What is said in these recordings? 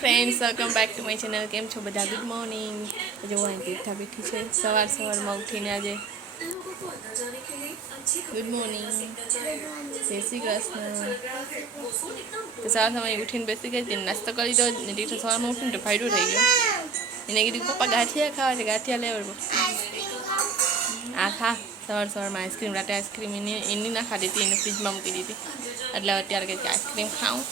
Friends welcome back to my channel. કેમ છો બધા? Good morning. જો અહીં તીર્થા બેઠી છે સવારમાં ઉઠીને. આજે ગુડ મોર્નિંગ, જય શ્રી કૃષ્ણ. તો સવારમાં ઉઠીને બેસી ગઈ તેને નાસ્તો કરી દો ને. તીર્થા સવારમાં ઉઠીને તો ફાયદો થઈ ગયો. એને કીધું પપ્પા ગાંઠિયા ખાવા છે, ગાંઠિયા લેવડો. આ ખા. સવારમાં આઈસ્ક્રીમ, રાતે આઈસ્ક્રીમ એની ના ખાધી હતી, એને ફ્રીજમાં મૂકી દીધી. એટલે અત્યારે કંઈક આઈસ્ક્રીમ ખાઉં.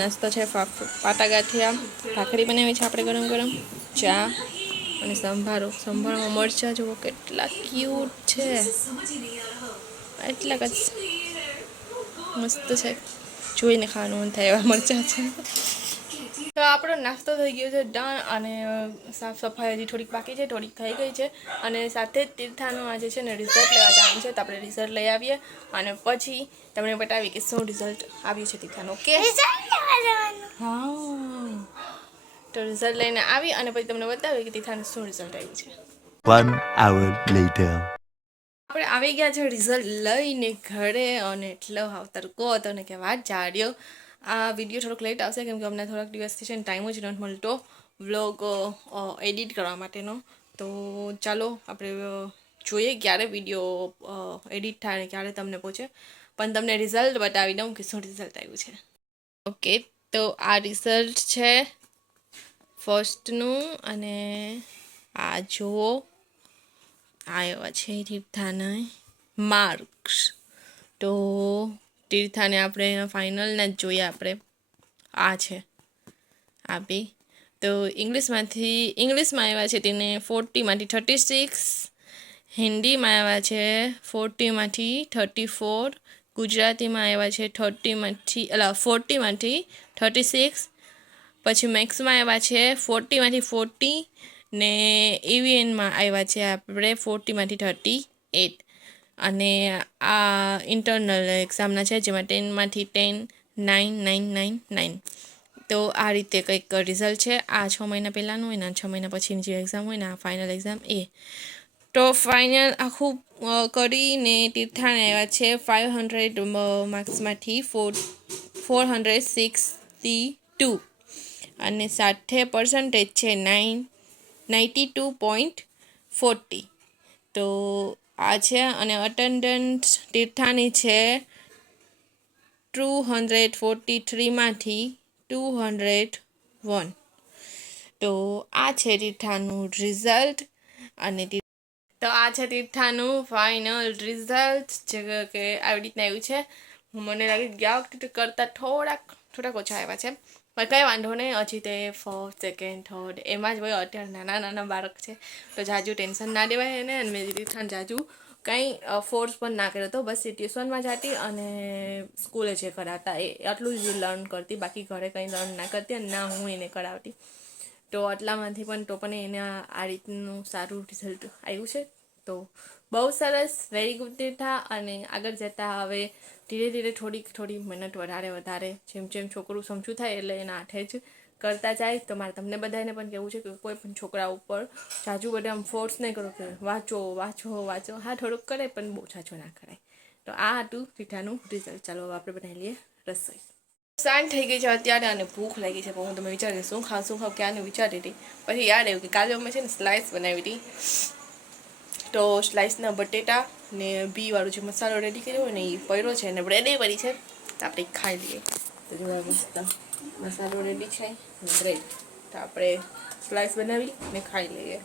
નાસ્તો છે પાટા ગાંઠિયા, ભાખરી બનાવી છે આપણે ગરમ ગરમ, ચા અને સંભારમાં મરચાં જુઓ કેટલા ક્યુટ છે, એટલા જ મસ્ત છે, જોઈને ખાવાનું મન થાય એવા મરચાં છે. તો આપણો નાસ્તો થઈ ગયો છે ડન. અને સાફ સફાઈ હજી થોડીક બાકી છે, થોડીક થઈ ગઈ છે. અને સાથે જ તીર્થાનું આજે છે ને રિઝલ્ટ લેવા જવાનું છે, તો આપણે રિઝલ્ટ લઈ આવીએ અને પછી તમને બતાવીએ કે શું રિઝલ્ટ આવ્યું છે તીર્થાનું. ઓકે, હા, તો રિઝલ્ટ લઈને આવી અને પછી તમને બતાવીએ કે તીર્થાનું શું રિઝલ્ટ આવ્યું છે. 1 hour later. આપણે આવી ગયા છે રિઝલ્ટ લઈને ઘરે, અને એટલો તડકો હતો ને કે વાત જાડ્યો. આ વિડીયો થોડોક લેટ આવશે કેમ કે અમને થોડાક દિવસથી છે ને ટાઈમ જ નથી મળતો વ્લોગ એડિટ કરવા માટેનો. તો ચાલો આપણે જોઈએ ક્યારે વિડીયો એડિટ થાય ને ક્યારે તમને પહોંચે. પણ તમને રિઝલ્ટ બતાવી દઉં કે શું રિઝલ્ટ આવ્યું છે. ઓકે, તો આ રિઝલ્ટ છે ફર્સ્ટનું, અને આ જુઓ આવ્યા છે તીર્થાના માર્ક્સ. તો તીર્થાને આપણે ફાઇનલના જ જોઈએ. આપણે આ છે આ બે. તો ઇંગ્લિશમાં આવ્યા છે તેને 40માંથી 36, હિન્દીમાં આવ્યા છે 40માંથી 34, ગુજરાતીમાં આવ્યા છે 40માંથી 36, પછી મેથ્સમાં આવ્યા છે 40માંથી 40, ને EVNમાં આવ્યા છે આપણે 40માંથી 38. અને આ ઇન્ટરનલ એક્ઝામના છે જેમાં 10માંથી 10, 9, 9, 9, 9. તો આ રીતે કંઈક રિઝલ્ટ છે. આ 6 મહિના પહેલાંનું હોય ને 6 મહિના પછીની જે એક્ઝામ હોય ને આ ફાઇનલ એક્ઝામ એ. તો ફાઇનલ આખું કરીને તીર્થાને આવ્યા છે 500 માર્ક્સમાંથી 462, અને સાથે પર્સન્ટેજ છે 92.40. તો આ છે. અને અટેન્ડન્સ તીર્થાની છે 243માંથી 201. તો આ છે તીર્થાનું રિઝલ્ટ. અને તો આ છે તીર્થાનું ફાઇનલ રિઝલ્ટ, જે કે આવી રીતના આવ્યું છે. મને લાગે ગયા વખતે કરતાં થોડાક ઓછા આવ્યા છે, પણ કંઈ વાંધો નહીં. હજી તે ફર્સ્ટ, સેકન્ડ, થર્ડ એમાં જ હોય. અત્યારે નાના બાળક છે તો જાજુ ટેન્શન ના દેવાય એને. અને મેં તીર્થાને જાજુ કંઈ ફોર્સ પણ ના કર્યો હતો. બસ એ ટ્યુશનમાં જતી અને સ્કૂલે જે કરાવતા એ આટલું જ લર્ન કરતી, બાકી ઘરે કંઈ લર્ન ના કરતી અને ના હું એને કરાવતી. તો આટલામાંથી પણ એને આ રીતનું સારું રિઝલ્ટ આવ્યું છે. તો બહુ સરસ, વેરી ગુડ તીર્થા. અને આગળ જતાં હવે ધીરે ધીરે થોડી મહેનત વધારે જેમ છોકરું સમજું થાય એટલે એના હાથે જ કરતા જાય. તો મારે તમને બધાને પણ કહેવું છે કે કોઈ પણ છોકરા ઉપર જાજુ બધા ફોર્સ નહીં કરો કે વાંચો. હા, થોડુંક કરે પણ બહુ જાજો ના કરાય. તો આ હતું તીર્થાનું રિઝલ્ટ. ચાલો હવે આપણે બનાવી લઈએ રસોઈ. સાંજ થઈ ગઈ છે અત્યારે અને ભૂખ લાગી છે. પણ હું તમે વિચારી શું ખાવ ક્યાંનું વિચારતી હતી. પછી યાદ આવ્યું કે કાલે અમે છે ને સ્લાઇસ બનાવી હતી. તો સ્લાઇસના બટેટા ને બીવાળું જે મસાલો રેડી કર્યો હોય ને એ પડ્યો છે, અને બ્રેડ પડી છે. તો આપણે ખાઈ લઈએ. તો જોવા મસ્ત મસાલો રેડી છે ને બ્રેડ. તો આપણે સ્લાઇસ બનાવી ને ખાઈ લઈએ.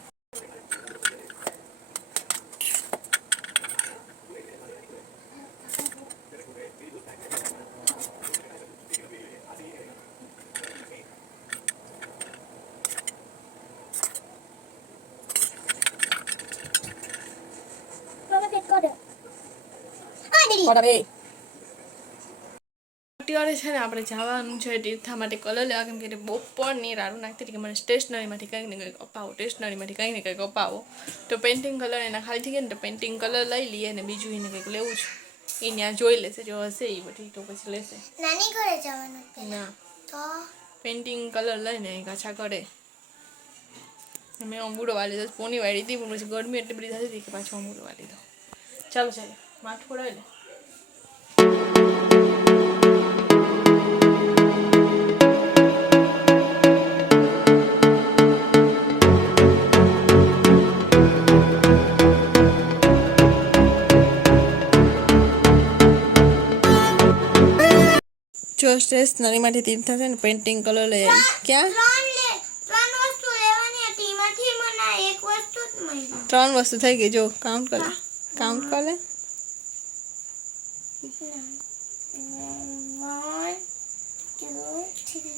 અત્યારે છે ને આપણે જવાનું છે તીર્થા માટે કલર લેવા, કેમ કે બપોરની રાડું નાખતી હતી કે મને સ્ટેશનરીમાંથી કંઈક ને કંઈક અપાવો. તો પેઇન્ટિંગ કલર એના ખાલી થઈ ગયા ને, તો પેઇન્ટિંગ કલર લઈ લઈએ. અને બીજું એને કંઈક લેવું છે એ ત્યાં જોઈ લેશે, જો હશે એ બધી તો પછી લેશે. નાની ઘરે જવાનું ના, તો પેઇન્ટિંગ કલર લઈને કાચા કરે. મેં અંબુડો વાળી લીધો, પોની વાળી હતી પણ પછી ગરમી એટલી બધી થતી હતી કે પાછો અંબુડો વાળી લીધો. ચાલો માથું પડાવી લે. સ્ટેશનરીમાંથી તીર્થા છે ને પેઇન્ટિંગ કલર લઈ આવી. ક્યાં? ત્રણ વસ્તુ લેવાની હતી એમાંથી મને એક વસ્તુ જ મળી. 3 વસ્તુ થઈ ગઈ. જો કાઉન્ટ કર લે. કાઉન્ટ કર લે. 1 2 3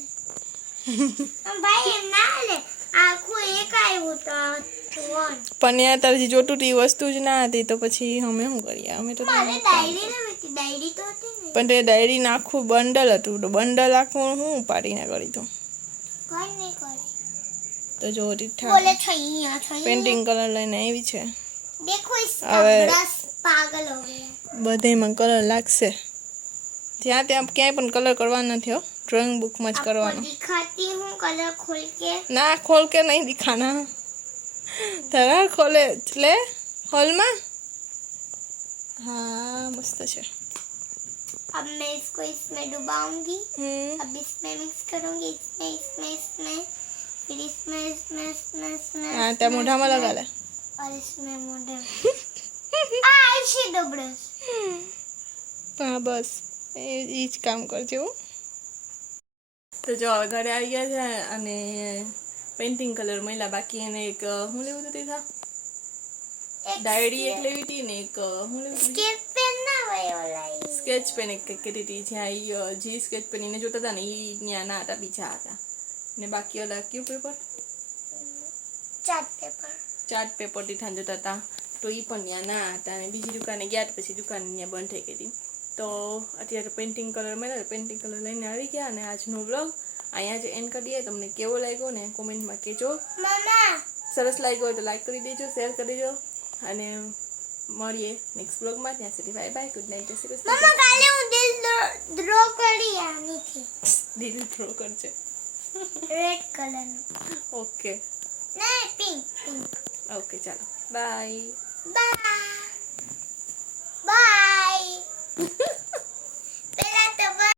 ભાઈ એમ ના લે આખું એક આવ્યું તો 1 પણ યાર તારી જે જોતું હતી એ વસ્તુ જ ના હતી તો પછી અમે શું કરીએ? અમે તો મારે ડાયરી લેવી હતી ડાયરી તો હતી ને પણ તે ડાયરી આખું બંડલ હતું તો બંડલ આખું હું ઉપાડીને કરી દઉં. કોઈ નહીં કરે તો જો રીઠા બોલે छैया પેઇન્ટિંગ કલર લઈને આવી છે. देखो इसका હવે ब्रश पागल हो गया બધેમાં કલર લાગશે. ત્યાં ક્યાંય પણ કલર કરવાનો નથી હો. ડ્રોઈંગ બુકમાં જ आपको કરવાનો. दिखाती हूँ कलर खोल के ના ખોલ કે નહીં દિખાના. તારા ખોલે એટલે હોલમાં. હા મસ્ત છે. अब मैं इसको इसमें डुबाऊंगी હમ अब इसमें मिक्स करूंगी इसमें फिर इसमें હા ત્યાં મોઢામાં લગા લે. और इसमें मुंडे आई शेडो ब्रश હા બસ એ જ કામ કરજે હું. તો જો હવે ઘરે આવી ગયા છે અને પેઇન્ટિંગ કલર મળ્યા બાકી એને એક હું લેવું હતું તીધા ડાયરી એક લેવી હતી ને એક હું લેવું હતું स्केच पेन ना वही वाला સ્કેચ પેન એક કંઈક કરી હતી જ્યાં જે સ્કેચ પેન એને જોતા હતા ને એ ત્યાં ના હતા બીજા હતા ને બાકી ઓલા કયું પેપર ચાર્ટ પેપર તીઠા જોતા હતા તો એ પણ ત્યાં ના હતા અને બીજી દુકાને ગયા પછી દુકાન ત્યાં બંધ થઈ ગઈ હતી. તો અત્યારે પેઇન્ટિંગ કલર મળ્યા પેઇન્ટિંગ કલર લઈને આવી ગયા અને આજનો વ્લોગ અહીંયા જ એન્ડ કરી દઈએ. તમને કેવો લાગ્યો ને કોમેન્ટમાં કહેજો. मामा સરસ લાગ્યો હોય તો લાઈક કરી દેજો શેર કરી દેજો અને મળીએ નેક્સ્ટ બ્લોગમાં. ત્યાં સુધી બાય બાય ગુડ નાઇટ જય શ્રી કૃષ્ણ. मामा काले હું દિલ ડ્રો કરી આની થી દિલ થ્રો કરજે. રેડ કલર નું ઓકે ના પિંક ઓકે ચાલો બાય. Bye bye